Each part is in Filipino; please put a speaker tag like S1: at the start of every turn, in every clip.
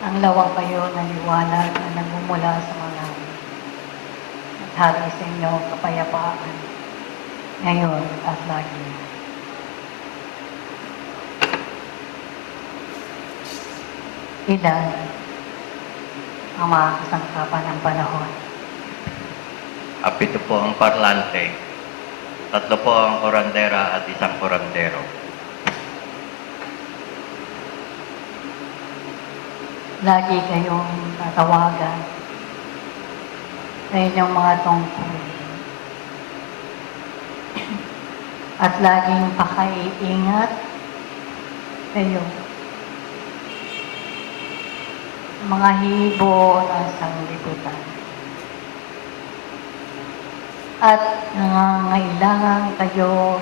S1: ang lawang kayo ng liwanag na nagmumula sa mga at hari sa inyo kapayapaan ngayon at lagi. Ilan ang mga kasangkapan ng panahon.
S2: Apito po ang parlante. Tatlo po ang kurandera at isang kurandero.
S1: Lagi kayong tatawagan sa inyong mga tungkol. At laging pakaiingat kayo. Mga hibo ng sanglibutan. At nangangailangan kayo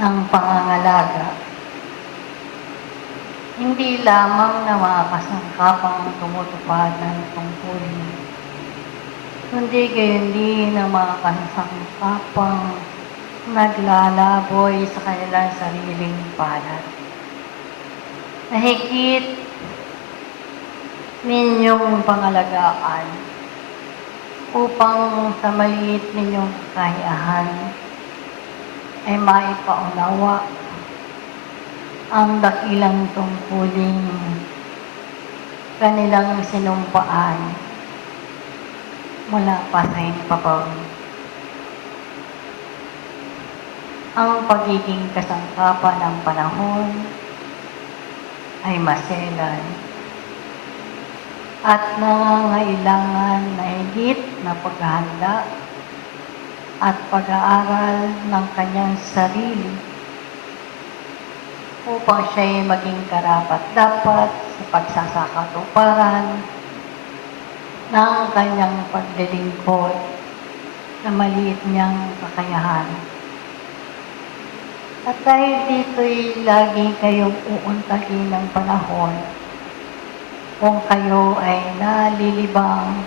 S1: ng pangangalaga hindi lamang na mga kasangkapang tumutupad ng tungkulin, kundi gayon din ang mga kasangkapang naglalaboy sa kanilang sariling palad. Nahigit ninyong pangalagaan upang sa maliit ninyong kakayahan ay maipaunawa ang dakilang tungkuling kanilang sinumpaan mula pa sa ipapaw. Ang pagiging kasangkapan ng panahon ay maselan at nangangailangan na higit na paghahanda at pag-aaral ng kanyang sarili upang siya'y maging karapat-dapat sa pagsasakatuparan ng kanyang paglilingkod na maliit niyang kakayahan. At dahil dito'y lagi kayong uuntagin ng panahon kung kayo ay nalilibang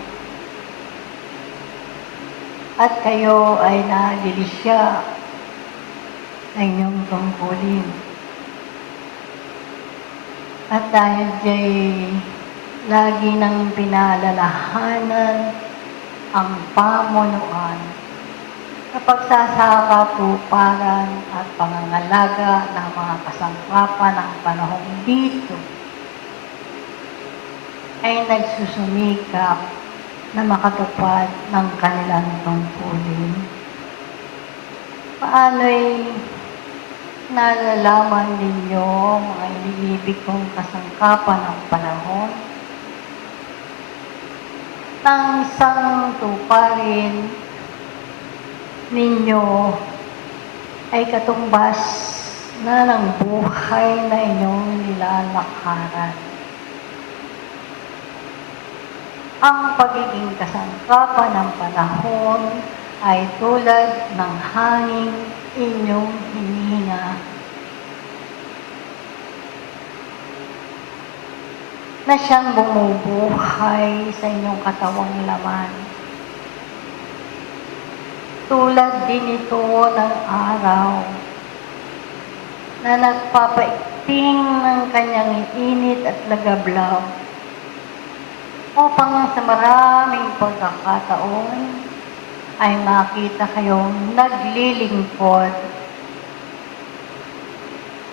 S1: at kayo ay nalilisya sa inyong tungkulin. At dahil diya'y lagi nang pinalalahanan ang pamunuan sa pagsasakatuparan at pangangalaga ng mga kasangkapan ng panahong dito ay nagsusumikap na makatupad ng kanilang tungkulin. Paano'y nalalaman ninyo mga iniibig kong kasangkapan ng panahon nang isang tuparin ninyo ay katumbas na ng buhay na inyong nilalakaran. Ang pagiging kasangkapan ng panahon ay tulad ng hanging inyong hinihinga. Na siyang bumubuhay sa inyong katawang laman. Tulad din ito ng araw na nagpapaikting ng kanyang init at lagablaw upang sa maraming pagkakataon ay makita kayong naglilingkod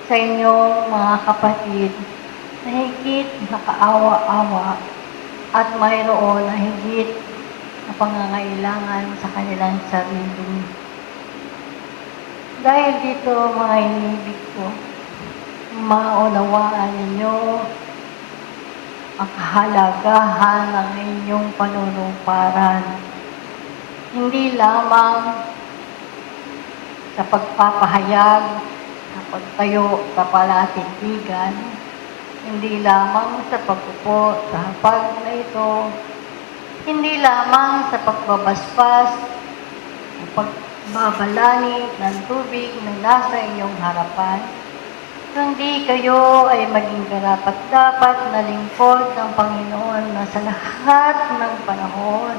S1: sa inyong mga kapatid na higit nakaawa-awa at mayroon na higit na pangangailangan sa kanilang sarili. Dahil dito, mga inibig ko, maunawaan ninyo ang kahalagahan ng inyong panunumparan. Hindi lamang sa pagpapahayag, pagtayo sa palatindigan, hindi lamang sa pagpupo sa hapag na ito, hindi lamang sa pagbabaspas, sa pagbabalani ng tubig na nasa inyong harapan, kundi kayo ay maging karapat dapat na lingkod ng Panginoon na sa lahat ng panahon.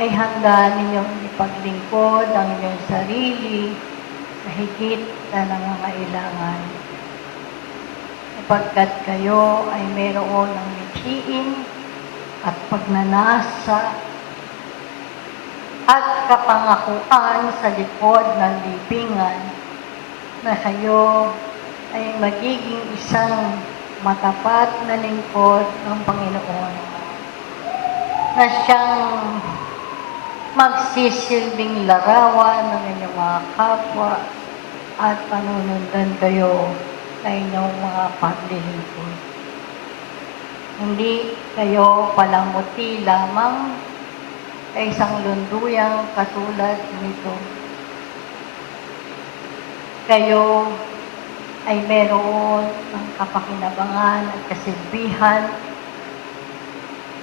S1: Ay handa ninyong ipaglingkod ang inyong sarili na higit na nangangailangan. sapagkat kayo ay mayroon ng mithiin at pagnanasa at kapangakuan sa likod ng libingan na kayo ay magiging isang matapat na lingkod ng Panginoon na siyang magsisilbing larawan ng inyong mga kapwa at panunundan kayo sa inyong mga paglilingkod. Hindi kayo palamuti lamang sa isang lunduyang katulad nito. Kayo ay meron ng kapakinabangan at kasilbihan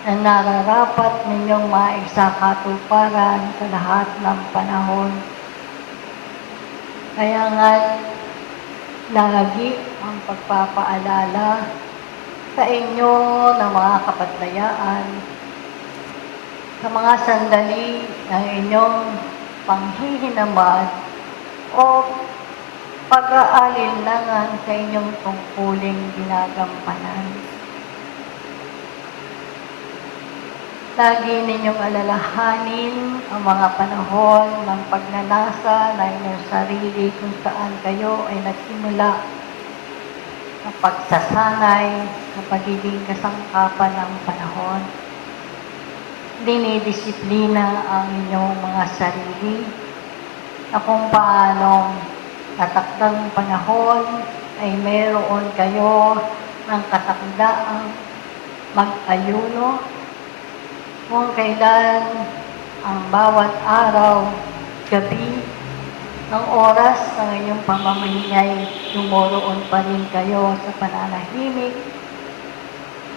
S1: na nararapat ninyong maisakatuparan sa lahat ng panahon. Kaya nga, lagi ang pagpapaalala sa inyo ng mga kapatlayaan sa mga sandali ng inyong panghihinamad o pag-aalinlangan sa inyong tungkuling ginagampanan. Lagi ninyong alalahanin ang mga panahon ng pagnanasa ng inyong sarili kung saan kayo ay nagsimula sa pagsasanay sa pagiging kasangkapan ng panahon. Dinidisiplina ang inyong mga sarili na kung paano tatakdang panahon ay meron kayo ng katakdaang mag-ayuno kung kailan ang bawat araw, gabi, ng oras ng inyong pamamahingay, dumoroon pa rin kayo sa pananahimik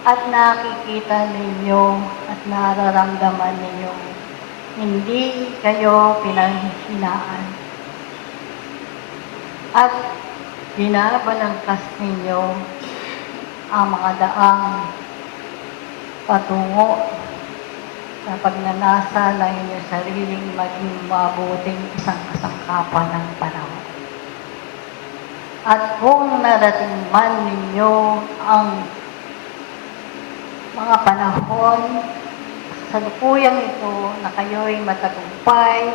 S1: at nakikita ninyo at nararamdaman ninyo. Hindi kayo pinanghihinaan at binabalangkas ninyo ang mga daang patungo sa pagnanasa ng inyong sariling maging mabuting isang kasangkapan ng panahon. At kung narating man ninyo ang mga panahon sa lukuyang ito na kayo'y matagumpay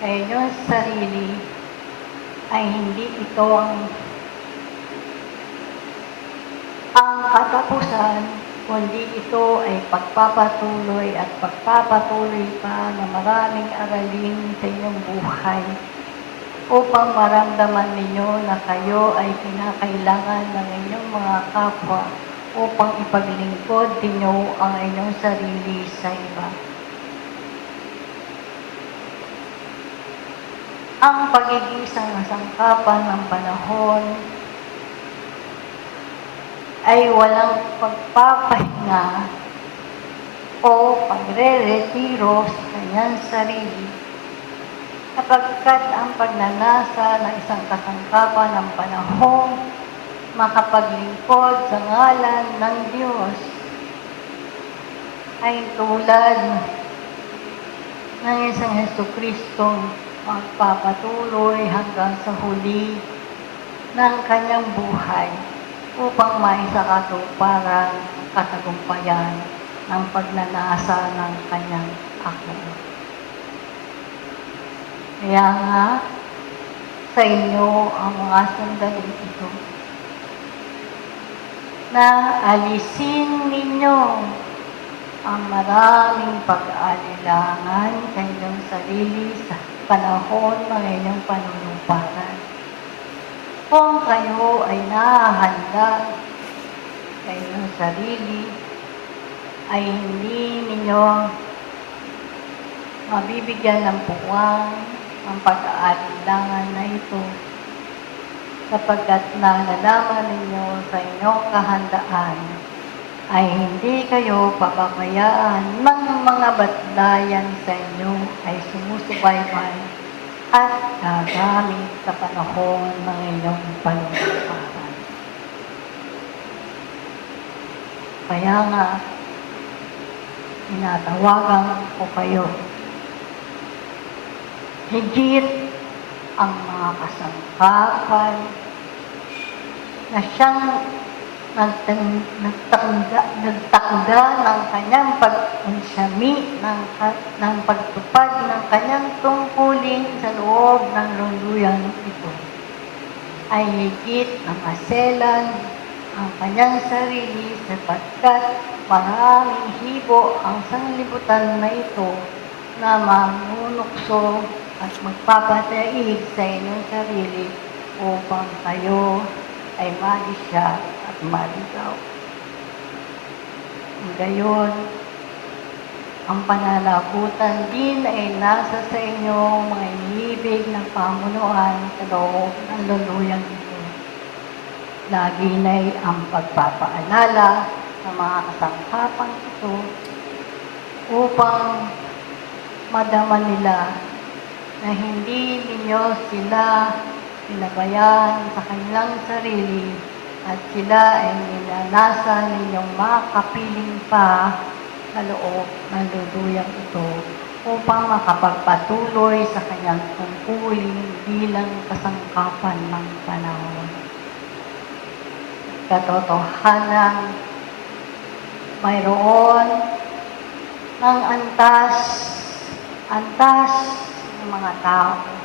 S1: sa inyong sarili, ay hindi ito ang ang katapusan, kundi ito ay pagpapatuloy at pagpapatuloy pa na maraming aralin sa inyong buhay upang maramdaman ninyo na kayo ay kinakailangan ng inyong mga kapwa upang ipaglingkod ninyo ang inyong sarili sa iba. Ang pagiging isang sangkapan ng panahon ay walang pagpapahinga o pagre-retiro sa kanyang sarili. Sapagkat ang pagnanasa ng isang kasangkapan ng panahon makapaglingkod sa ngalan ng Diyos ay tulad ng isang Heso Kristong magpapatuloy hanggang sa huli ng kanyang buhay upang maisakatuparan ang katagumpayan ng pagnanasa ng kanyang ako. Kaya nga, sa inyo ang mga sandali ito na alisin ninyo ang maraming pag-aalilangan sa inyong sarili sa panahon ng inyong panunuparan. Kung kayo ay nahahanda sa inyong sarili, ay hindi ninyo mabibigyan ng puwang ang pag-aalinlangan na ito sapagkat nalalaman ninyo sa inyong kahandaan ay hindi kayo papabayaan. Ng mga batlayan sa inyo ay sumusubaybay at gagamit sa panahon ng inyong panunuparan. Kaya nga, tinatawagan ko kayo. Higit ang mga kasangkapan na siyang nagtang, nagtakda, ng kanyang pag-unsyami ng, ng pagtupad ng kanyang tungkulin sa loob ng luluyang ito. Ay higit na maselan ang kanyang sarili sapagkat maraming hibo ang sanglibutan na ito na manunukso at magpapataig sa inyong sarili upang kayo ay malisya at maligaw. Gayon, ang pananagutan din ay nasa sa inyo mga inibig ng pamunuan sa loob ng luluyang ito. Lagi na'y ang pagpapaalala ng mga kasangkapang ito upang madama nila na hindi ninyo sila pinabayaan sa kanilang sarili at sila ay ninanasa ninyong makapiling pa sa loob ng luluyang ito upang makapagpatuloy sa kanyang tungkulin bilang kasangkapan ng panahon. Katotohanan, mayroon ng antas, antas ng mga tao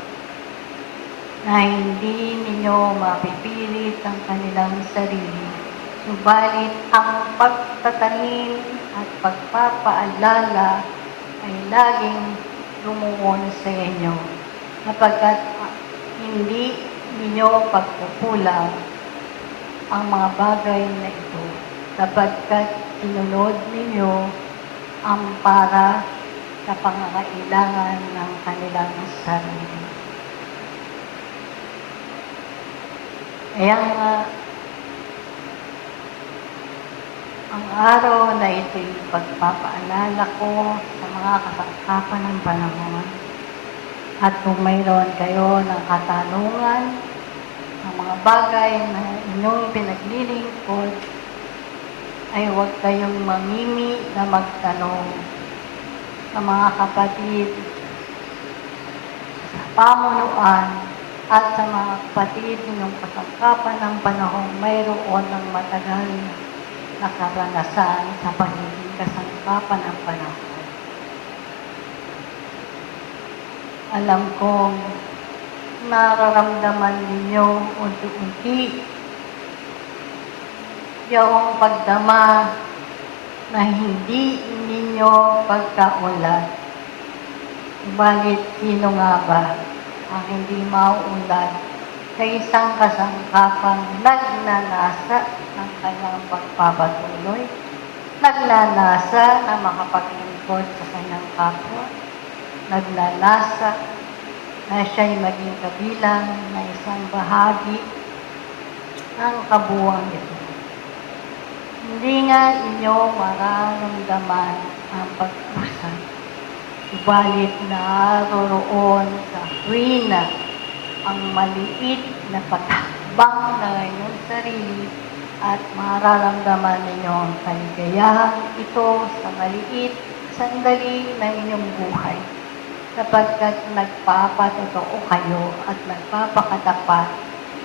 S1: na hindi ninyo mapipilit ang kanilang sarili. Subalit ang pagtatanim at pagpapaalala ay laging lumuon sa inyo sapagkat hindi ninyo pagpupulang ang mga bagay na ito sapagkat sinunod ninyo ang para sa pangangailangan ng kanilang sarili. Kaya nga, ang araw na ito'y pagpapaalala ko sa mga kasangkapan ng panahon. At kung mayroon kayo ng katanungan, ang mga bagay na inyong pinaglilingkod, ay huwag kayong mamimi na magtanong sa mga kapatid sa pamunuan at sa mga kapatid ninyong kasangkapan ng panahon mayroon ng matagal na karanasan sa pagiging kasangkapan ng panahon. Alam kong nararamdaman ninyo unti-unti yung pagdama na hindi ninyo pagkaunlad. Subalit, sino nga ba ang hindi mauunlad sa isang kasangkapang nagnanasa ng kanyang pagpapatuloy, nagnanasa na makapaglingkod sa kanyang kapwa, nagnanasa na siya'y maging kabilang na isang bahagi ng kabuwang ito. Hindi nga inyo mararamdaman ang pag-usap. Subalit naroroon sa huwina ang maliit na patakbang ng inyong sarili at mararamdaman ninyo ang kaligayahan ito sa maliit sandali ng inyong buhay sapagkat nagpapatotoo kayo at nagpapakatapat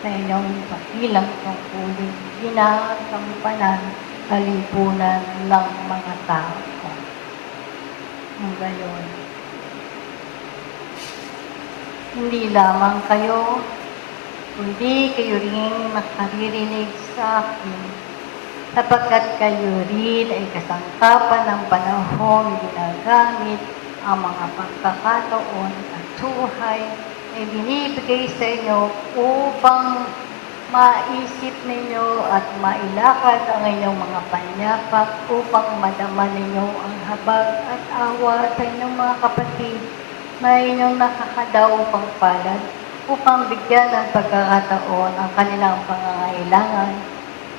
S1: sa inyong pakilang tungkulin ginagampanan sa lipunan ng mga tao. Ang gayon. Hindi lamang kayo, kundi kayo rin nakaririnig sa akin sapagkat kayo rin ay kasangkapan ng panahon ginagamit ang mga pagkakataon at suhay ay binibigay sa inyo upang maisip ninyo at mailakad ang inyong mga panyapak upang madama ninyo ang habag at awa sa inyong mga kapatid na inyong nakakadaw upang palad upang bigyan ng pagkakataon ang kanilang pangangailangan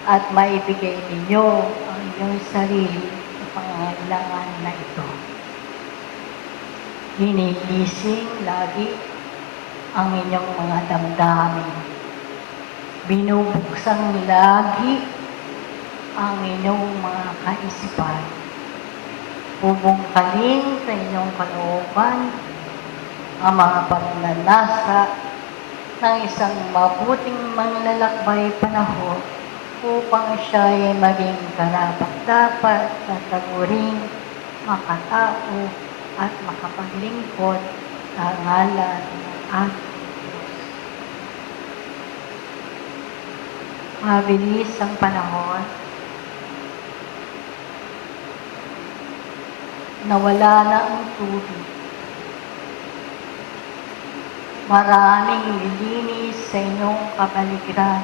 S1: at maibigay ninyo ang inyong sarili sa pangangailangan na ito. Hinihising lagi ang inyong mga damdamin. Binubuksang lagi ang inyong mga kaisipan. Bubungkalin sa inyong kalooban ang mga pagnanasa ng isang mabuting manlalakbay panahon upang siya ay maging karapat-dapat sa taguring makatao at makapaglingkod sa ngalan ng ating Diyos. Mabilis ang panahon, nawala na ang tubig. Maraming lilinis sa inyong kapaligiran.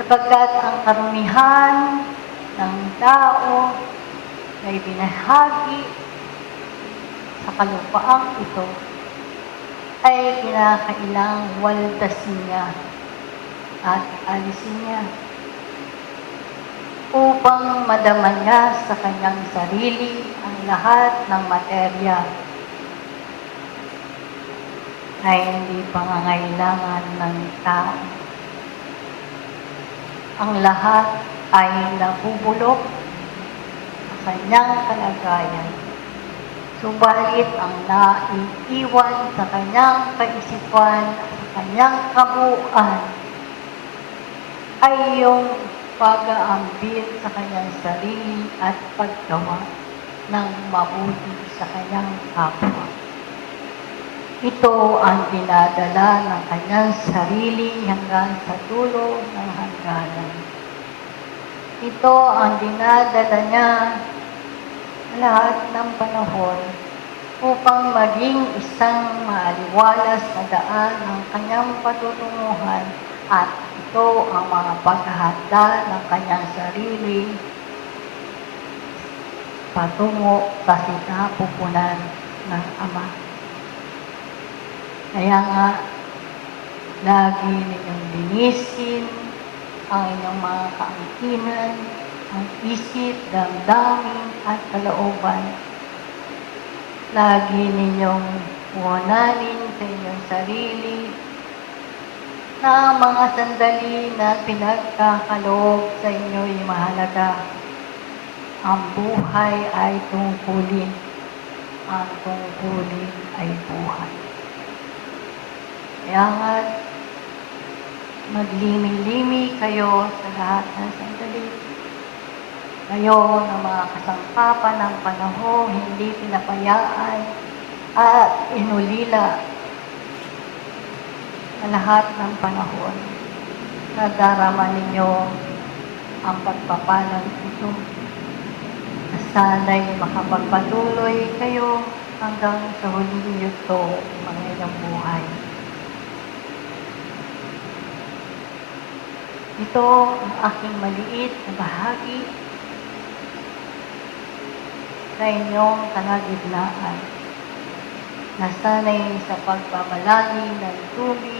S1: Sapagkat ang karumihan ng tao ay binahagi sa kalupaang ito ay kinakailang waldasin niya at alisin niya upang madama niya sa kanyang sarili ang lahat ng materya ay hindi pangangailangan ng tao. Ang lahat ay nabubulok sa kanyang kalagayan. Subalit ang naiiwan sa kanyang kaisipan, sa kanyang kabuuan, ay yung pag-aambit sa kanyang sarili at paggawa ng mabuti sa kanyang kapwa. Ito ang dinadala ng kanyang sarili hanggang sa dulo ng hangganan. Ito ang dinadala niya lahat ng panahon upang maging isang maaliwalas na daan ng kanyang patutunguhan at ito ang mga paghahanda ng kanyang sarili patungo sa sinapupunan ng Ama. Kaya nga, lagi ninyong linisin ang inyong mga kaangkinan, ang isip, damdamin, at kalooban. Lagi ninyong puhunanin sa inyong sarili na mga sandali na pinagkakaloob sa inyo ay mahalaga. Ang buhay ay tungkulin. Ang tungkulin ay buhay. Kaya nga, maglimi-limi kayo sa lahat ng sandali. Kayo ng mga kasangkapan ng panahon, hindi pinapayaan at inulila sa lahat ng panahon. Nadarama ninyo ang pagpapalang ito. Sana'y makapagpatuloy kayo hanggang sa huling yuto ng inyong buhay. Ito ang aking maliit na bahagi sa inyong kalagitnaan na sanay sa pagbabalagi ng tubig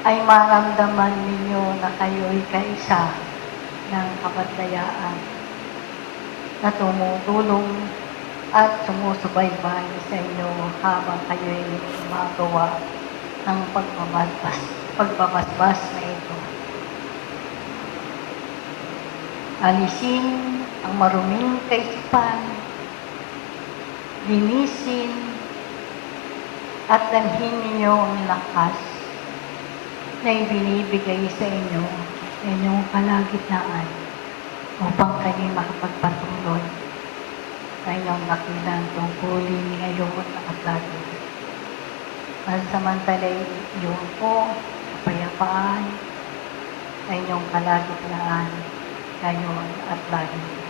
S1: ay maramdaman ninyo na kayo'y kaisa ng kapatlayaan na tumutulong at sumusubaybay sa inyo habang kayo'y gumagawa ng pagbabasbas, pagbabasbas na ito. Alisin ang maruming kaisipan, linisin, at damhin ninyo ang lakas na ibinibigay sa inyo inyong kalagitnaan upang kayo makapagpatuloy sa inyong nakilang tungkulin ngayon at lagi. Pansamantalay yun po, kapayapaan sa inyong kalagitnaan ngayon at lagi.